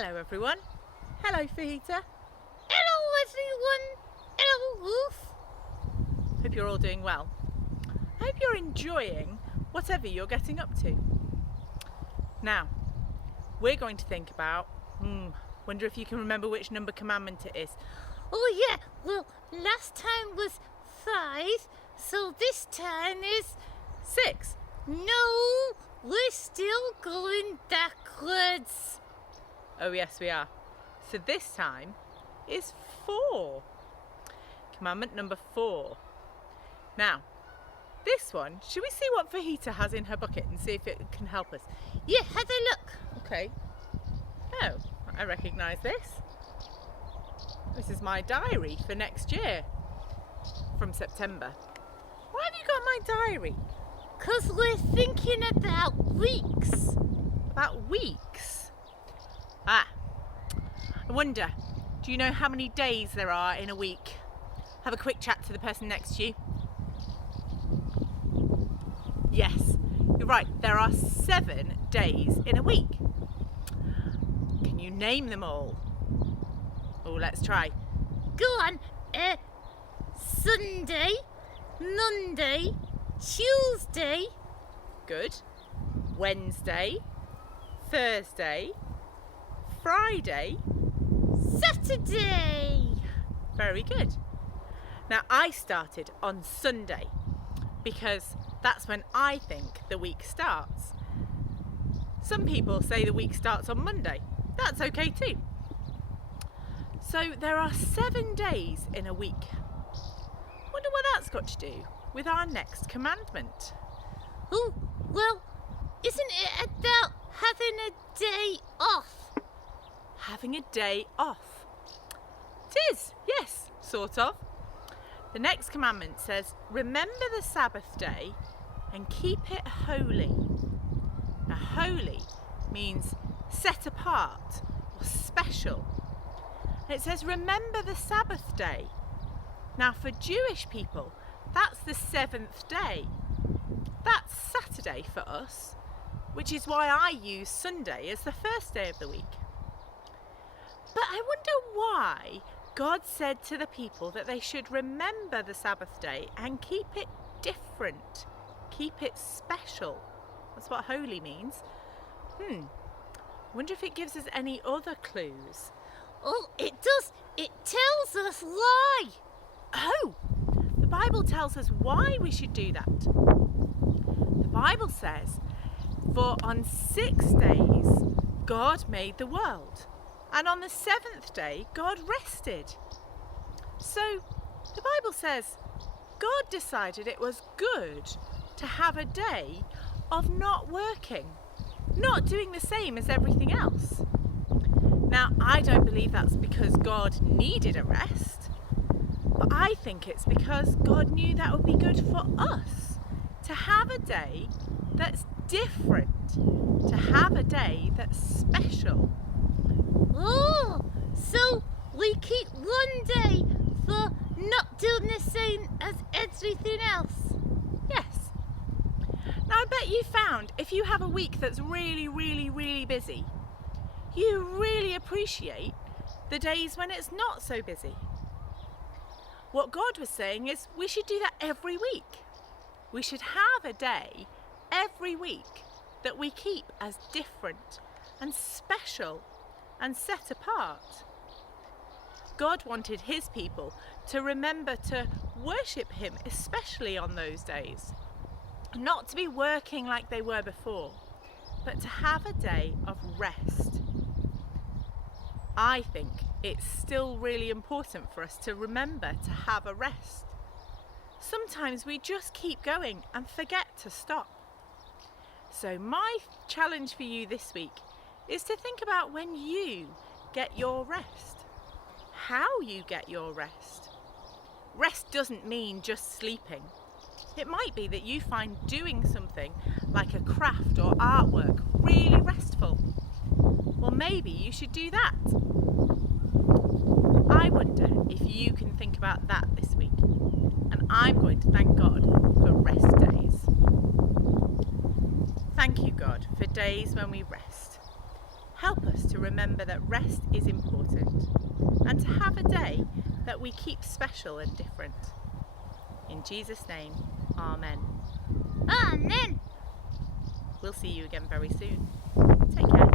Hello everyone. Hello Fajita. Hello everyone. Hello Ruth. Hope you're all doing well. I hope you're enjoying whatever you're getting up to. Now, we're going to think about, wonder if you can remember which number commandment it is. Oh yeah, well last time was 5, so this time is 6. No, we're still going backwards. Oh yes we are. So this time is 4. Commandment number 4. Now, this one, should we see what Fajita has in her bucket and see if it can help us? Yeah, have a look. Okay. Oh, I recognise this. This is my diary for next year, from September. Why have you got my diary? 'Cause we're thinking about weeks. About weeks? I wonder, do you know how many days there are in a week? Have a quick chat to the person next to you. Yes, you're right, there are 7 days in a week. Can you name them all? Oh, let's try. Go on. Sunday, Monday, Tuesday. Good. Wednesday, Thursday, Friday, Saturday. Very good. Now I started on Sunday because that's when I think the week starts. Some people say the week starts on Monday. That's okay too. So there are 7 days in a week. Wonder what that's got to do with our next commandment. Oh, well, isn't it about having a day off? Having a day off. It is, yes, sort of. The next commandment says, remember the Sabbath day and keep it holy. Now, holy means set apart or special. And it says, remember the Sabbath day. Now, for Jewish people, that's the 7th day. That's Saturday for us, which is why I use Sunday as the first day of the week. But I wonder why God said to the people that they should remember the Sabbath day and keep it different, keep it special. That's what holy means. Wonder if it gives us any other clues. Oh, it does. It tells us why. Oh, the Bible tells us why we should do that. The Bible says, for on 6 days God made the world, and on the 7th day God rested. So the Bible says God decided it was good to have a day of not working, not doing the same as everything else. Now, I don't believe that's because God needed a rest, but I think it's because God knew that would be good for us to have a day that's different, to have a day that's special. Oh, so we keep one day for not doing the same as everything else. Yes. Now I bet you found if you have a week that's really, really, really busy, you really appreciate the days when it's not so busy. What God was saying is we should do that every week. We should have a day every week that we keep as different and special and set apart. God wanted his people to remember to worship him, especially on those days. Not to be working like they were before, but to have a day of rest. I think it's still really important for us to remember to have a rest. Sometimes we just keep going and forget to stop. So my challenge for you this week is to think about when you get your rest, how you get your rest. Rest doesn't mean just sleeping. It might be that you find doing something like a craft or artwork really restful. Well, maybe you should do that. I wonder if you can think about that this week. And I'm going to thank God for rest days. Thank you, God, for days when we rest. Help us to remember that rest is important and to have a day that we keep special and different. In Jesus' name, Amen. Amen. We'll see you again very soon. Take care.